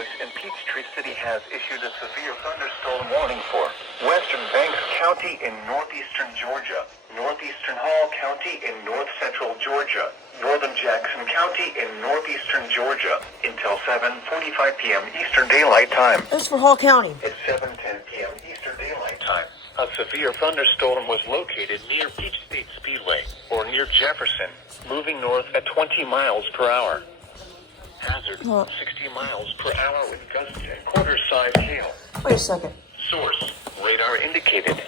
Office in Peachtree City has issued a severe thunderstorm warning for Western Banks County in northeastern Georgia, northeastern Hall County in north-central Georgia, northern Jackson County in northeastern Georgia, until 7:45 p.m. Eastern Daylight Time. That's for Hall County. At 7:10 p.m. Eastern Daylight Time, a severe thunderstorm was located near Peach State Speedway, or near Jefferson, moving north at 20 miles per hour. Hazard, 60 miles per hour with gusty and quarter-size hail. Wait a second. Source, radar indicated.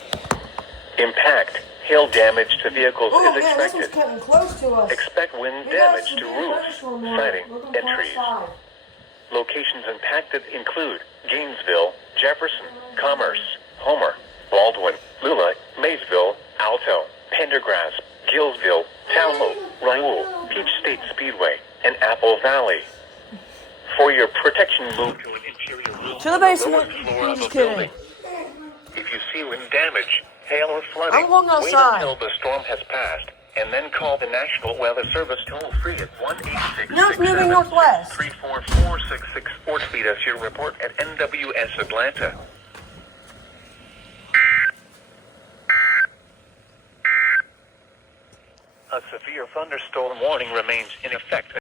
Impact, hail damage to vehicles is This expected. one's cutting close to us. Expect wind damage to roofs, siding, and trees. Locations impacted include Gainesville, Jefferson, Commerce, Homer, Baldwin, Lula, Maysville, Alto, Pendergrass, Gillsville, Talmo, Raoul, Peach State Speedway, and Apple Valley. For your protection, move to an interior room To the on the basement. lower floor I'm of just a kidding. building. If you see wind damage, hail or flooding, I'm going outside. wait until the storm has passed, and then call the National Weather Service toll-free at 1-866-667-34466 Now it's moving northwest. or tweet us your report at NWS Atlanta. A severe thunderstorm warning remains in effect